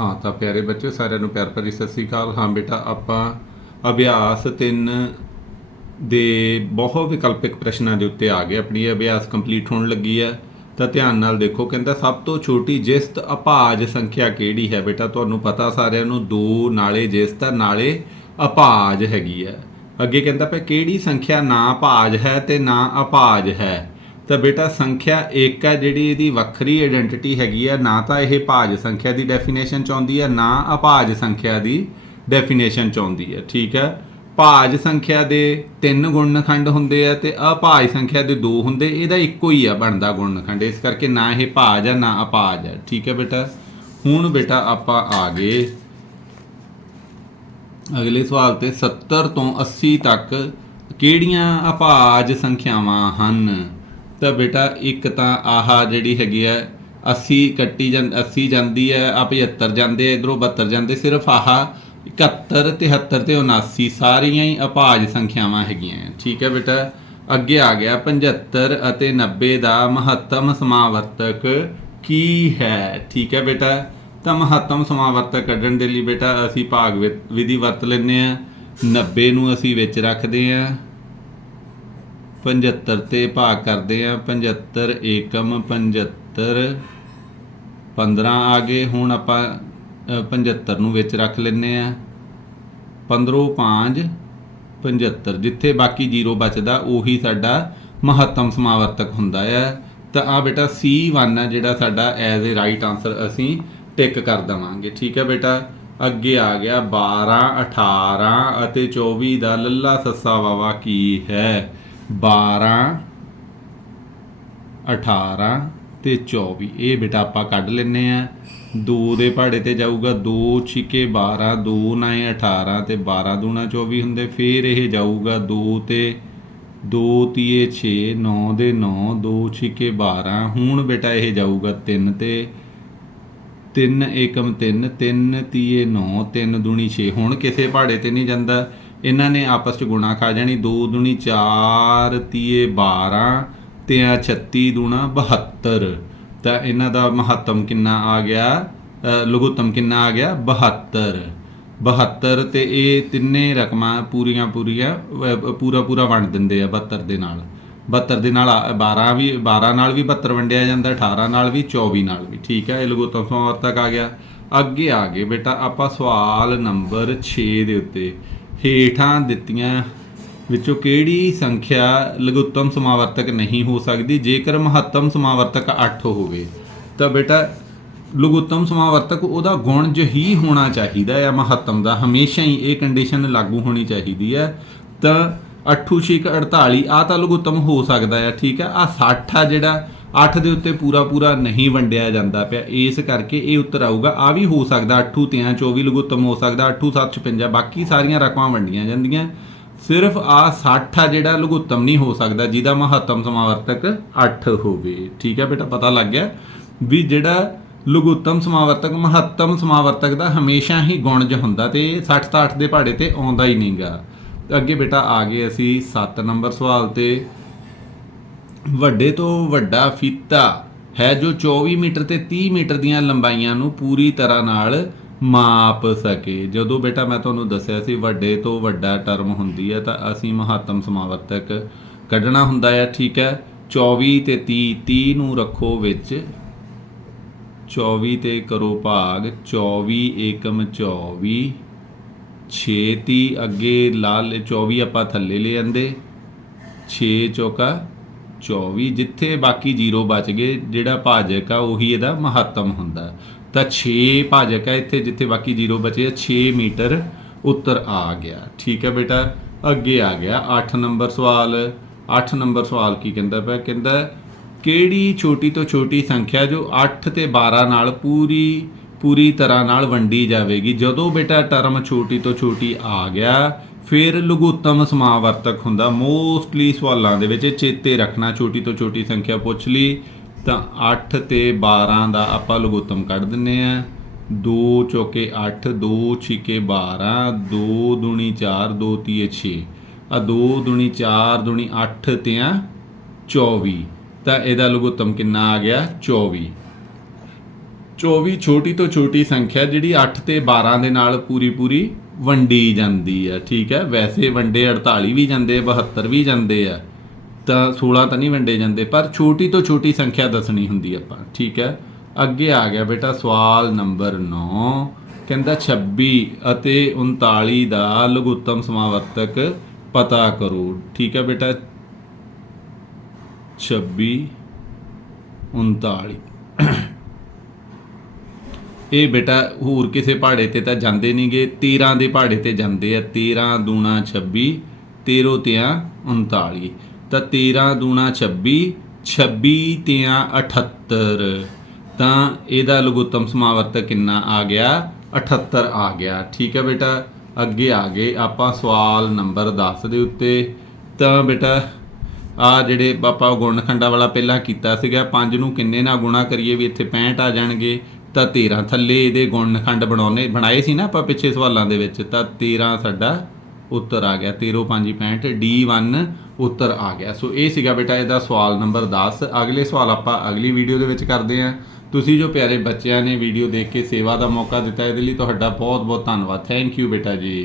ਹਾਂ, ਤਾਂ ਪਿਆਰੇ ਬੱਚਿਓ, ਸਾਰਿਆਂ ਨੂੰ ਪਿਆਰ ਭਰੀ ਸਤਿ ਸ੍ਰੀ ਅਕਾਲ। ਹਾਂ ਬੇਟਾ, ਆਪਾਂ ਅਭਿਆਸ 3 ਦੇ ਬਹੁ ਵਿਕਲਪਿਕ ਪ੍ਰਸ਼ਨਾਂ ਦੇ ਉੱਤੇ ਆ ਗਏ। ਆਪਣੀ ਅਭਿਆਸ ਕੰਪਲੀਟ ਹੋਣ ਲੱਗੀ ਹੈ। ਤਾਂ ਧਿਆਨ ਨਾਲ ਦੇਖੋ, ਕਹਿੰਦਾ, ਸਭ ਤੋਂ ਛੋਟੀ ਜਿਸਤ ਅਪਾਜ ਸੰਖਿਆ ਕਿਹੜੀ ਹੈ? ਬੇਟਾ, ਤੁਹਾਨੂੰ ਪਤਾ ਸਾਰਿਆਂ ਨੂੰ, ਦੋ ਨਾਲੇ ਜਿਸਤ ਨਾਲੇ ਅਪਾਜ ਹੈਗੀ ਹੈ। ਅੱਗੇ ਕਹਿੰਦਾ ਪਿਆ, ਕਿਹੜੀ ਸੰਖਿਆ ਨਾ ਭਾਜ ਹੈ ਤੇ ਨਾ ਅਪਾਜ ਹੈ? ਤਾਂ ਬੇਟਾ ਸੰਖਿਆ 1 ਹੈ ਜਿਹੜੀ ਇਹਦੀ ਵੱਖਰੀ ਆਇਡੈਂਟੀਟੀ ਹੈਗੀ ਹੈ ਨਾ ਤਾਂ ਇਹ ਭਾਜ ਸੰਖਿਆ ਦੀ ਡੈਫੀਨੇਸ਼ਨ ਚ ਆਉਂਦੀ ਹੈ ਨਾ ਅਭਾਜ ਸੰਖਿਆ ਦੀ ਡੈਫੀਨੇਸ਼ਨ ਚ ਆਉਂਦੀ ਹੈ ਠੀਕ ਹੈ ਭਾਜ ਸੰਖਿਆ ਦੇ ਤਿੰਨ ਗੁਣਨਖੰਡ ਹੁੰਦੇ ਆ ਤੇ ਅਭਾਜ ਸੰਖਿਆ ਦੇ ਦੋ ਹੁੰਦੇ, ਇਹਦਾ ਇੱਕੋ ਹੀ ਆ ਬਣਦਾ ਗੁਣਨਖੰਡ, ਇਸ ਕਰਕੇ ਨਾ ਇਹ ਭਾਜ ਹੈ ਨਾ ਅਭਾਜ ਹੈ ਠੀਕ ਹੈ ਬੇਟਾ? ਹੁਣ ਬੇਟਾ ਆਪਾਂ ਆ ਗਏ। ਅਗਲੇ ਸਵਾਲ ਤੇ 70 ਤੋਂ 80 ਤੱਕ ਕਿਹੜੀਆਂ ਅਭਾਜ ਸੰਖਿਆਵਾਂ ਹਨ? ਤਾਂ ਬੇਟਾ, ਇੱਕ ਤਾਂ ਆਹਾ ਜਿਹੜੀ ਹੈਗੀ ਹੈ 80 ਕੱਟੀ ਜਾਂ 80 ਜਾਂਦੀ ਹੈ ਆ 75 ਜਾਂਦੇ ਇਧਰੋਂ 72 ਜਾਂਦੇ, ਸਿਰਫ ਆਹਾ 71 73 ਤੇ 79 ਸਾਰੀਆਂ ਹੀ ਅਪਾਜ ਸੰਖਿਆਵਾਂ ਹੈਗੀਆਂ ਠੀਕ ਹੈ ਬੇਟਾ? ਅੱਗੇ ਆ ਗਿਆ 75 ਅਤੇ 90 ਦਾ ਮਹੱਤਮ ਸਮਾਵਰਤਕ ਕੀ ਹੈ? ਠੀਕ ਹੈ ਬੇਟਾ? ਤਾਂ ਮਹੱਤਮ ਸਮਾਵਰਤਕ ਕੱਢਣ ਦੇ ਲਈ ਬੇਟਾ, ਅਸੀਂ ਭਾਗ ਵਿ- ਵਿਧੀ ਵਰਤ ਲੈਂਦੇ ਆ 90 ਨੂੰ ਅਸੀਂ ਵਿੱਚ ਰੱਖਦੇ ਆ 75 ਤੇ ਭਾਗ ਕਰਦੇ ਆ 75 ਏਕਮ 75 15 ਆ ਗਏ। ਹੁਣ ਆਪਾਂ ਅ, 75 ਨੂੰ ਵਿੱਚ ਰੱਖ ਲੈਂਦੇ ਆ 15 5 75 ਜਿੱਥੇ ਬਾਕੀ ਜ਼ੀਰੋ ਬਚਦਾ ਉਹੀ ਸਾਡਾ ਮਹੱਤਮ ਸਮਾਵਰਤਕ ਹੁੰਦਾ ਹੈ ਤਾਂ ਆ ਬੇਟਾ C1 ਆ ਜਿਹੜਾ ਸਾਡਾ ਐਜ਼ ਅ ਰਾਈਟ ਆਨਸਰ ਅਸੀਂ ਟਿਕ ਕਰ ਦਵਾਂਗੇ। ਠੀਕ ਹੈ ਬੇਟਾ? ਅੱਗੇ ਆ ਗਿਆ 12 18 ਅਤੇ 24 ਦਾ ਲੱਲਾ ਸੱਸਾ ਵਾਵਾ ਕੀ ਹੈ? 12 18 ਤੇ 24 ਇਹ ਬੇਟਾ ਆਪਾਂ ਕੱਢ ਲੈਨੇ ਆ 2 ਦੇ ਪਹਾੜੇ ਤੇ ਜਾਊਗਾ 2 ਛਿਕੇ 12 2 9 18 ਤੇ 12 ਦੂਣਾ 24 ਹੁੰਦੇ, ਫੇਰ ਇਹ ਜਾਊਗਾ 2 ਤੇ 2 ਤੀਏ 6 9 ਦੇ 9 2 ਛਿਕੇ 12 ਹੁਣ ਬੇਟਾ ਇਹ ਜਾਊਗਾ 3 ਤੇ 3 ਏਕਮ 3 3 ਤੀਏ 9 3 ਦੂਣੀ 6 ਹੁਣ ਕਿਸੇ ਪਹਾੜੇ ਤੇ ਨਹੀਂ ਜਾਂਦਾ। ਇਹਨਾਂ ਨੇ ਆਪਸ ਚ ਗੁਣਾ ਖਾ ਜਾਣੀ 2 ਦੁਣੀ 4 ਤੀਏ 12 ਤੇ ਆ 36 ਦੁਣਾ 72 ਤਾਂ ਇਹਨਾਂ ਦਾ ਮਹੱਤਮ ਕਿੰਨਾ ਆ ਗਿਆ? ਅ, ਲਘੁੱਤਮ ਕਿੰਨਾ ਆ ਗਿਆ? 72 72 ਤੇ ਇਹ ਤਿੰਨੇ ਰਕਮਾਂ ਪੂਰੀਆਂ ਪੂਰੀਆਂ ਪੂਰਾ ਪੂਰਾ ਵੰਡ ਦਿੰਦੇ ਆ 72 ਦੇ ਨਾਲ। 72 ਦੇ ਨਾਲ ਆ- 12 ਵੀ 12 ਨਾਲ ਵੀ 72 ਵੰਡਿਆ ਜਾਂਦਾ 18 ਨਾਲ ਵੀ 24 ਨਾਲ ਵੀ। ਠੀਕ ਹੈ ਇਹ ਲਘੁੱਤਮ ਤੱਕ ਆ ਗਿਆ। ਅੱਗੇ ਆ ਗਏ ਬੇਟਾ ਆਪਾਂ ਸਵਾਲ ਨੰਬਰ 6 ਦੇ ਉੱਤੇ। ਹੇਠਾਂ ਦਿੱਤੀਆਂ ਵਿੱਚੋਂ ਕਿਹੜੀ ਸੰਖਿਆ ਲਘੁੱਤਮ ਸਮਾਵਰਤਕ ਨਹੀਂ ਹੋ ਸਕਦੀ? ਜੇਕਰ ਮਹੱਤਮ ਸਮਾਵਰਤਕ 8 ਹੋਵੇ, ਤਾਂ ਬੇਟਾ ਲਘੁੱਤਮ ਸਮਾਵਰਤਕ ਉਹਦਾ ਗੁਣ ਜਹੀ ਹੋਣਾ ਚਾਹੀਦਾ ਹੈ। ਮਹੱਤਮ ਦਾ ਹਮੇਸ਼ਾ ਹੀ ਇਹ ਕੰਡੀਸ਼ਨ ਲਾਗੂ ਹੋਣੀ ਚਾਹੀਦੀ ਹੈ। ਤਾਂ 8 ਛਿਕ 48 ਆ ਤਾਂ ਲਘੁੱਤਮ ਹੋ ਸਕਦਾ ਹੈ, ਠੀਕ ਹੈ? ਆ 60 ਆ ਜਿਹੜਾ 8 ਦੇ ਉੱਤੇ ਪੂਰਾ ਪੂਰਾ ਨਹੀਂ ਵੰਡਿਆ ਜਾਂਦਾ ਪਿਆ। ਇਸ ਕਰਕੇ ਇਹ ਉੱਤਰ ਆਊਗਾ। ਆ ਵੀ ਹੋ ਸਕਦਾ 8 3 24 ਲਘੁੱਤਮ ਹੋ ਸਕਦਾ 8 7 56 ਬਾਕੀ ਸਾਰੀਆਂ ਰਕਮਾਂ ਵੰਡੀਆਂ ਜਾਂਦੀਆਂ। ਸਿਰਫ ਆ 60 ਆ ਜਿਹੜਾ ਲਘੁੱਤਮ ਨਹੀਂ ਹੋ ਸਕਦਾ, ਜਿਹਦਾ ਮਹੱਤਮ ਸਮਾਵਰਤਕ 8 ਹੋਵੇ। ਠੀਕ ਹੈ ਬੇਟਾ, ਪਤਾ ਲੱਗ ਗਿਆ ਵੀ ਜਿਹੜਾ ਲਘੁੱਤਮ ਸਮਾਵਰਤਕ, ਮਹੱਤਮ ਸਮਾਵਰਤਕ ਦਾ ਹਮੇਸ਼ਾ ਹੀ ਗੁਣਜ ਹੁੰਦਾ ਤੇ 60 ਤਾਂ 8 ਦੇ ਪਹਾੜੇ ਤੇ ਆਉਂਦਾ ਹੀ ਨਹੀਂਗਾ। ਅੱਗੇ ਬੇਟਾ ਆ ਗਏ ਅਸੀਂ 7 ਨੰਬਰ ਸਵਾਲ ਤੇ। ਵੱਡੇ ਤੋਂ ਵੱਡਾ ਫੀਤਾ ਹੈ ਜੋ 24 ਮੀਟਰ ਤੇ 30 ਮੀਟਰ ਦੀਆਂ ਲੰਬਾਈਆਂ ਨੂੰ ਪੂਰੀ ਤਰ੍ਹਾਂ ਨਾਲ ਮਾਪ ਸਕੇ। ਜਦੋਂ ਬੇਟਾ ਮੈਂ ਤੁਹਾਨੂੰ ਦੱਸਿਆ ਸੀ ਵੱਡੇ ਤੋਂ ਵੱਡਾ ਟਰਮ ਹੁੰਦੀ ਹੈ ਤਾਂ ਅਸੀਂ ਮਹੱਤਮ ਸਮਾਵਰਤਕ ਕੱਢਣਾ ਹੁੰਦਾ ਹੈ, ਠੀਕ ਹੈ? 24 ਤੇ 30 30 ਨੂੰ ਰੱਖੋ ਵਿੱਚ। 24 ਤੇ ਕਰੋ ਭਾਗ 24 ਏਕਮ 24 6 30 ਅੱਗੇ ਲਾਲ 24 ਆਪਾਂ ਥੱਲੇ ਲੈ ਜਾਂਦੇ 6 ਚੌਕਾ 24 ਜਿੱਥੇ ਬਾਕੀ ਜ਼ੀਰੋ ਬਚ ਗਏ, ਜਿਹੜਾ ਭਾਜਕ ਆ, ਉਹੀ ਇਹਦਾ ਮਹੱਤਮ ਹੁੰਦਾ। ਤਾਂ 6 ਭਾਜਕ ਹੈ ਇੱਥੇ, ਜਿੱਥੇ ਬਾਕੀ ਜ਼ੀਰੋ ਬਚੇ ਆ 6 ਮੀਟਰ ਉੱਤਰ ਆ ਗਿਆ। ਠੀਕ ਹੈ ਬੇਟਾ? ਅੱਗੇ ਆ ਗਿਆ। 8 ਨੰਬਰ ਸਵਾਲ 8 ਨੰਬਰ ਸਵਾਲ ਕੀ ਕਹਿੰਦਾ ਪਿਆ? ਕਹਿੰਦਾ, ਕਿਹੜੀ ਛੋਟੀ ਤੋਂ ਛੋਟੀ ਸੰਖਿਆ ਜੋ 8 ਤੇ 12 ਨਾਲ ਪੂਰੀ ਪੂਰੀ ਤਰ੍ਹਾਂ ਨਾਲ ਵੰਡੀ ਜਾਵੇਗੀ। ਜਦੋਂ ਬੇਟਾ ਟਰਮ ਛੋਟੀ ਤੋਂ ਛੋਟੀ ਆ ਗਿਆ, ਫਿਰ ਲਘੁੱਤਮ ਸਮਾਵਰਤਕ ਹੁੰਦਾ। ਮੋਸਟਲੀ ਸਵਾਲਾਂ ਦੇ ਵਿੱਚ ਚੇਤੇ ਰੱਖਣਾ, ਛੋਟੀ ਤੋਂ ਛੋਟੀ ਸੰਖਿਆ ਪੁੱਛ ਲਈ। ਤਾਂ 8 ਤੇ 12 ਦਾ ਆਪਾਂ ਲਘੁੱਤਮ ਕੱਢ ਦਿੰਨੇ ਆ 2 ਚੌਕੇ 8 2 ਛਿਕੇ 12 2 ਦੁਣੀ 4 2 ਤੀਏ 6 ਆ 2 ਦੁਣੀ 4 ਦੁਣੀ 8 ਤੇ ਆ 24 ਤਾਂ ਇਹਦਾ ਲਘੁੱਤਮ ਕਿੰਨਾ ਆ ਗਿਆ? 24 24 ਛੋਟੀ ਤੋਂ ਛੋਟੀ ਸੰਖਿਆ ਜਿਹੜੀ 8 ਤੇ 12 ਦੇ ਨਾਲ ਪੂਰੀ ਪੂਰੀ ਵੰਡੀ ਜਾਂਦੀ ਆ, ਠੀਕ ਹੈ? ਵੈਸੇ ਵੰਡੇ 48 ਵੀ ਜਾਂਦੇ ਆ 72 ਵੀ ਜਾਂਦੇ ਆ, ਤਾਂ 16 ਤਾਂ ਨਹੀਂ ਵੰਡੇ ਜਾਂਦੇ, ਪਰ ਛੋਟੀ ਤੋਂ ਛੋਟੀ ਸੰਖਿਆ ਦੱਸਣੀ ਹੁੰਦੀ ਆਪਾਂ, ਠੀਕ ਹੈ? ਅੱਗੇ ਆ ਗਿਆ ਬੇਟਾ ਸਵਾਲ ਨੰਬਰ 9 ਕਹਿੰਦਾ 26 ਅਤੇ 39 ਦਾ ਲਘੁੱਤਮ ਸਮਾਵਰਤਕ ਪਤਾ ਕਰੋ, ਠੀਕ ਹੈ ਬੇਟਾ? 26 39 ਇਹ ਬੇਟਾ ਹੋਰ ਕਿਸੇ ਪਹਾੜੇ ਤੇ ਤਾਂ ਜਾਂਦੇ ਨਹੀਂਗੇ। 13 ਦੇ ਪਹਾੜੇ ਤੇ ਜਾਂਦੇ ਆ। 13 ਦੂਣਾ 26 13 ਤਿਆਂ 39 ਤਾਂ 13 ਦੂਣਾ 26 26 ਤਿਆਂ 78 ਤਾਂ ਇਹਦਾ ਲਘੁੱਤਮ ਸਮਾਵਰਤਕ ਕਿੰਨਾ ਆ ਗਿਆ? 78 ਆ ਗਿਆ। ਠੀਕ ਹੈ ਬੇਟਾ, ਅੱਗੇ ਆ ਗਏ। ਆਪਾਂ ਸਵਾਲ ਨੰਬਰ 10 ਦੇ ਉੱਤੇ। ਤਾਂ ਬੇਟਾ, ਆ ਜਿਹੜੇ ਆਪਾਂ ਗੁਣਖੰਡਾਂ ਵਾਲਾ ਪਹਿਲਾਂ ਕੀਤਾ ਸੀਗਾ 5 ਨੂੰ ਕਿੰਨੇ ਨਾਲ ਗੁਣਾ ਕਰੀਏ ਵੀ ਇੱਥੇ 65 ਆ ਜਾਣਗੇ? ਤਾਂ 13 ਥੱਲੇ ਇਹਦੇ ਗੁਣਖੰਡ ਬਣਾਉਣੇ, ਬਣਾਏ ਸੀ ਨਾ ਆਪਾਂ ਪਿੱਛੇ ਸਵਾਲਾਂ ਦੇ ਵਿੱਚ, ਤਾਂ 13 ਸਾਡਾ ਉੱਤਰ ਆ ਗਿਆ 13 5 65 D1 ਉੱਤਰ ਆ ਗਿਆ। ਸੋ ਇਹ ਸੀਗਾ ਬੇਟਾ ਇਹਦਾ ਸਵਾਲ ਨੰਬਰ 10 ਅਗਲੇ ਸਵਾਲ ਆਪਾਂ ਅਗਲੀ ਵੀਡੀਓ ਦੇ ਵਿੱਚ ਕਰਦੇ ਹਾਂ। ਤੁਸੀਂ ਜੋ ਪਿਆਰੇ ਬੱਚਿਆਂ ਨੇ ਵੀਡੀਓ ਦੇਖ ਕੇ ਸੇਵਾ ਦਾ ਮੌਕਾ ਦਿੱਤਾ, ਇਹਦੇ ਲਈ ਤੁਹਾਡਾ ਬਹੁਤ ਬਹੁਤ ਧੰਨਵਾਦ। ਥੈਂਕ ਯੂ ਬੇਟਾ ਜੀ।